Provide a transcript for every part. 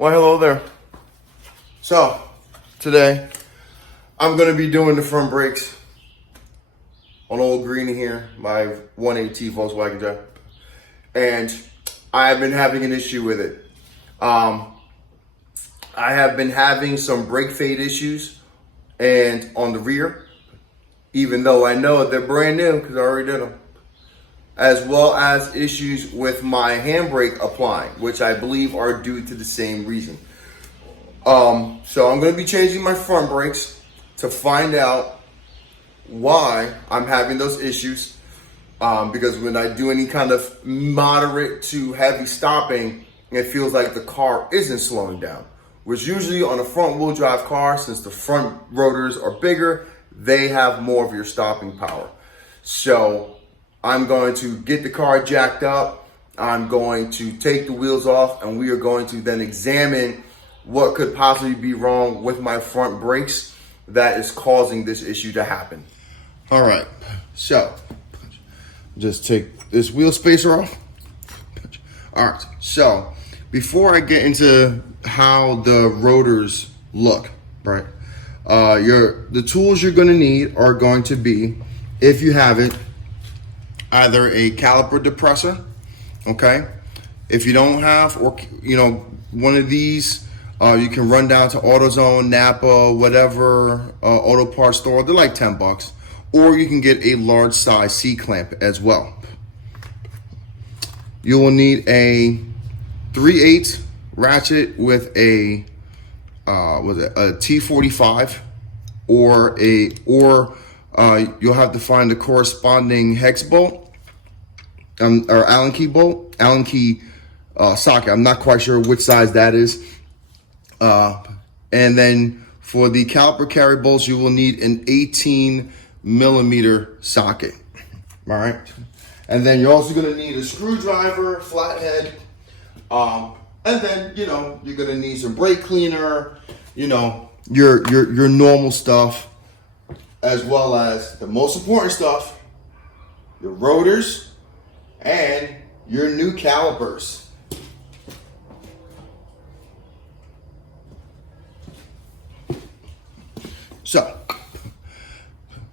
Well, hello there. So, today, I'm going to be doing the front brakes on old Green here, my 180 Volkswagen Jetta. And I've been having an issue with it. I have been having some brake fade issues and on the rear, even though I know they're brand new because I already did them. As well as issues with my handbrake applying, which I believe are due to the same reason. So I'm going to be changing my front brakes to find out why I'm having those issues. Because when I do any kind of moderate to heavy stopping, it feels like the car isn't slowing down. Which usually on a front wheel drive car, since the front rotors are bigger, they have more of your stopping power. So I'm going to get the car jacked up. I'm going to take the wheels off, and we are going to then examine what could possibly be wrong with my front brakes that is causing this issue to happen. All right, so just take this wheel spacer off. All right, so before I get into how the rotors look, right? The tools you're going to need are going to be, if you have it, either a caliper depressor, okay? If you don't have, or one of these, you can run down to AutoZone, Napa, whatever auto parts store. They're like $10, or you can get a large size C-clamp as well. You will need a 3/8 ratchet with a T45, or you'll have to find the corresponding hex bolt, or Allen key bolt, Allen key socket. I'm not quite sure which size that is. And then for the caliper carry bolts, you will need an 18mm socket. All right. And then you're also going to need a screwdriver, flathead. And then, you're going to need some brake cleaner, your normal stuff, as well as the most important stuff, your rotors and your new calipers. So,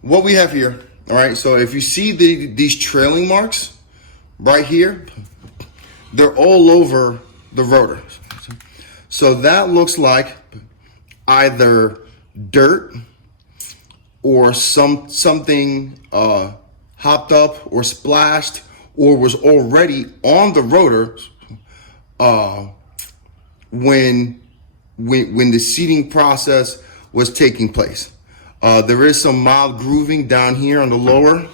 what we have here, all right, so if you see these trailing marks right here, they're all over the rotor. So that looks like either dirt or something hopped up or splashed or was already on the rotor when the seating process was taking place. There is some mild grooving down here on the lower.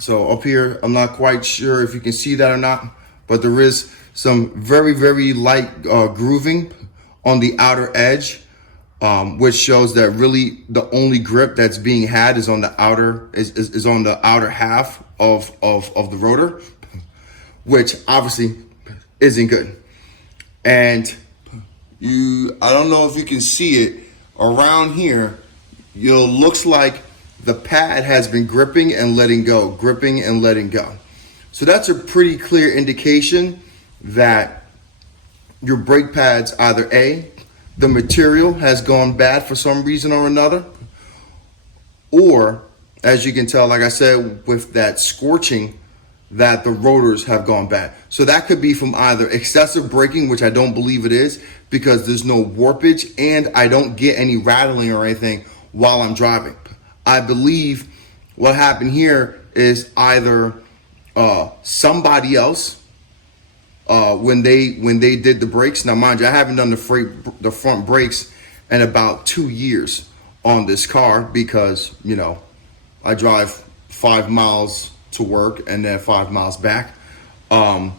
So up here, I'm not quite sure if you can see that or not, but there is some very, very light grooving on the outer edge, which shows that really the only grip that's being had is on the outer is on the outer half of the rotor, which obviously isn't good. And I don't know if you can see it around here. Looks like the pad has been gripping and letting go, gripping and letting go. So that's a pretty clear indication that your brake pads, either A, the material has gone bad for some reason or another, or, as you can tell, like I said, with that scorching, that the rotors have gone bad. So that could be from either excessive braking, which I don't believe it is, because there's no warpage and I don't get any rattling or anything while I'm driving. I believe what happened here is either somebody else, when they did the brakes. Now, mind you, I haven't done the front brakes in about 2 years on this car because, I drive 5 miles to work and then 5 miles back. But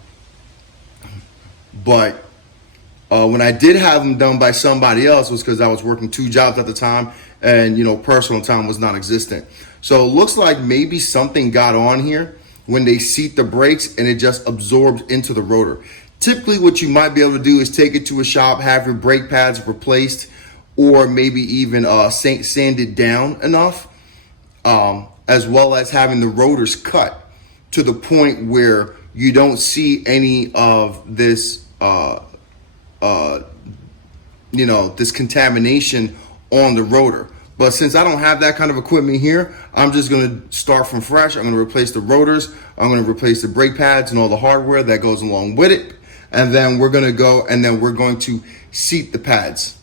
when I did have them done by somebody else was because I was working 2 jobs at the time and, personal time was non-existent. So it looks like maybe something got on here when they seat the brakes and it just absorbs into the rotor. Typically what you might be able to do is take it to a shop, have your brake pads replaced, or maybe even sanded down enough, as well as having the rotors cut to the point where you don't see any of this you know, this contamination on the rotor. But since I don't have that kind of equipment here, I'm just gonna start from fresh. I'm gonna replace the rotors. I'm gonna replace the brake pads and all the hardware that goes along with it. And then we're gonna go and then we're going to seat the pads.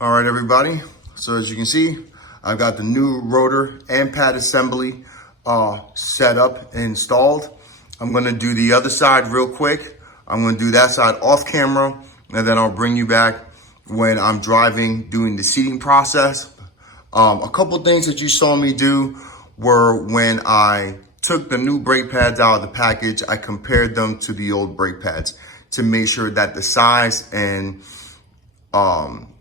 All right, everybody. So as you can see, I've got the new rotor and pad assembly set up and installed. I'm gonna do the other side real quick. I'm gonna do that side off camera, and then I'll bring you back when I'm driving, doing the seating process. A couple things that you saw me do were when I took the new brake pads out of the package, I compared them to the old brake pads to make sure that the size and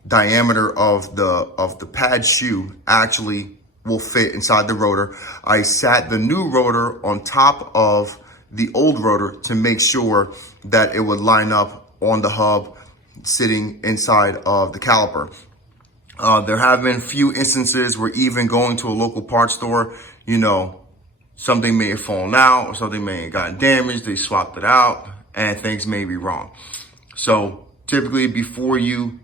diameter of the pad shoe actually will fit inside the rotor. I sat the new rotor on top of the old rotor to make sure that it would line up on the hub sitting inside of the caliper. There have been few instances where even going to a local parts store, you know, something may have fallen out or something may have gotten damaged, they swapped it out and things may be wrong. So typically before you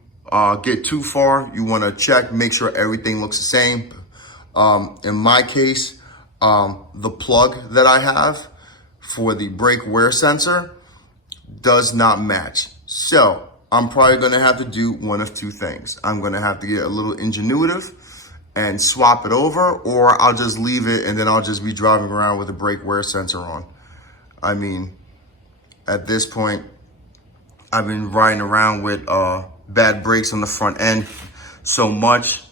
get too far, you want to check, make sure everything looks the same. In my case, the plug that I have for the brake wear sensor does not match. So I'm probably going to have to do one of two things. I'm going to have to get a little ingenuitive and swap it over, or I'll just leave it and then I'll just be driving around with the brake wear sensor on. I mean, at this point, I've been riding around with bad brakes on the front end so much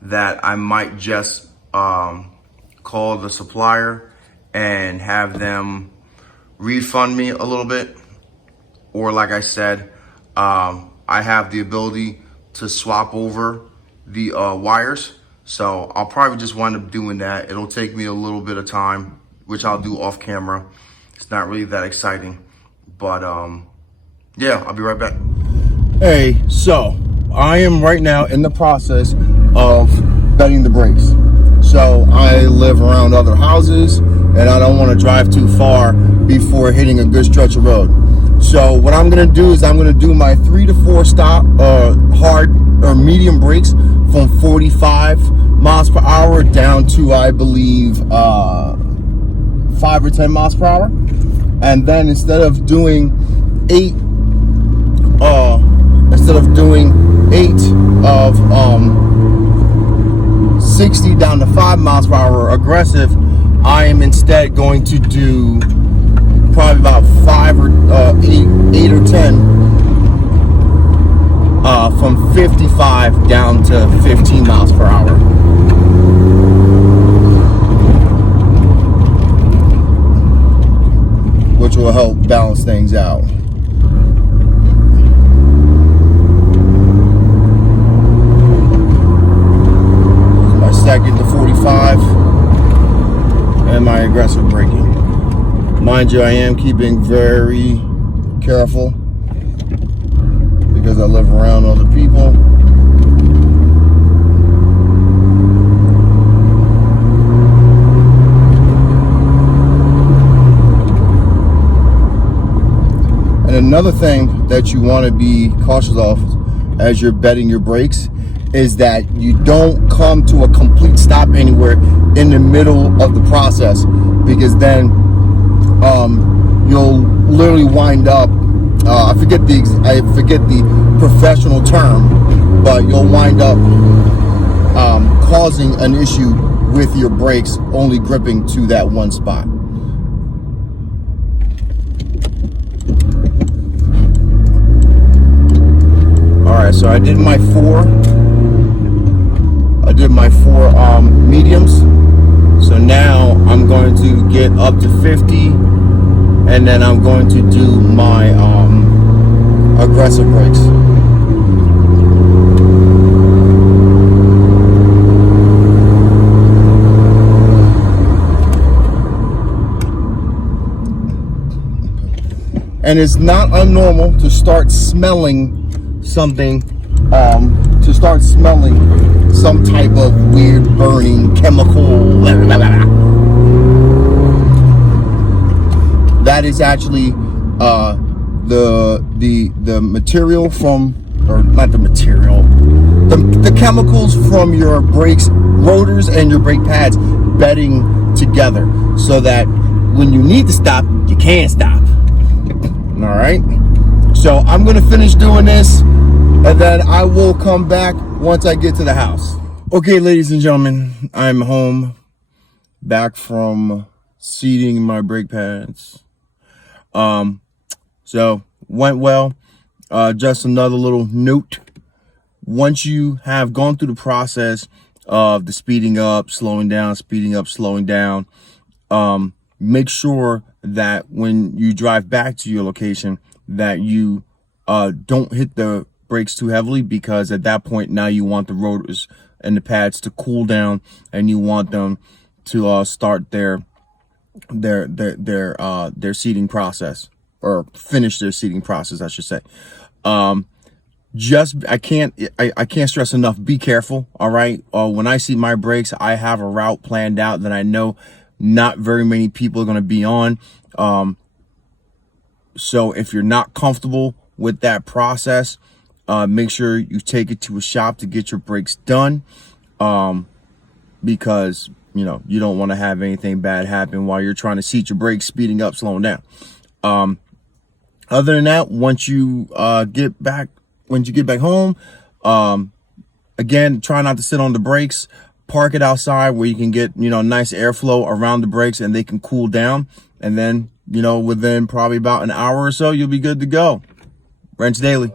that I might just call the supplier and have them refund me a little bit. Or like I said, I have the ability to swap over the wires. So I'll probably just wind up doing that. It'll take me a little bit of time, which I'll do off camera. It's not really that exciting, but yeah, I'll be right back. Hey, so I am right now in the process of bedding the brakes. So I live around other houses and I don't want to drive too far before hitting a good stretch of road. So what I'm going to do is I'm going to do my 3 to 4 stop hard or medium brakes from 45 miles per hour down to, I believe, 5 or 10 miles per hour. And then instead of doing 8 of 60 down to 5 miles per hour aggressive, I am instead going to do probably about 5 or 8 or 10 from 55 down to 15 miles per hour. Which will help balance things out. My second to 45 and my aggressive braking. Mind you, I am keeping very careful because I live around other people. And another thing that you want to be cautious of as you're bedding your brakes is that you don't come to a complete stop anywhere in the middle of the process, because then you'll literally wind up, I forget the professional term, but you'll wind up causing an issue with your brakes only gripping to that one spot. right, so I did my four mediums. So now I'm going to get up to 50, and then I'm going to do my aggressive brakes. And it's not unnormal to start smelling something, to start smelling some type of weird burning chemical. Blah, blah, blah. That is actually the material from, or not the material, the chemicals from your brakes rotors and your brake pads bedding together, so that when you need to stop, you can't stop. All right, so I'm gonna finish doing this, and then I will come back once I get to the house. Okay, ladies and gentlemen, I'm home, back from seating my brake pads. So went well. Just another little note: once you have gone through the process of the speeding up, slowing down, speeding up, slowing down, make sure that when you drive back to your location that you don't hit the brakes too heavily, because at that point now you want the rotors and the pads to cool down, and you want them to start their seating process, or finish their seating process, I should say. I can't stress enough, be careful. All right, when I seat my brakes, I have a route planned out that I know not very many people are going to be on. So if you're not comfortable with that process, make sure you take it to a shop to get your brakes done, because you know you don't want to have anything bad happen while you're trying to seat your brakes, speeding up, slowing down. Other than that, once you get back home, again, try not to sit on the brakes. Park it outside where you can get, nice airflow around the brakes and they can cool down. And then, within probably about an hour or so, you'll be good to go. Wrench Daily.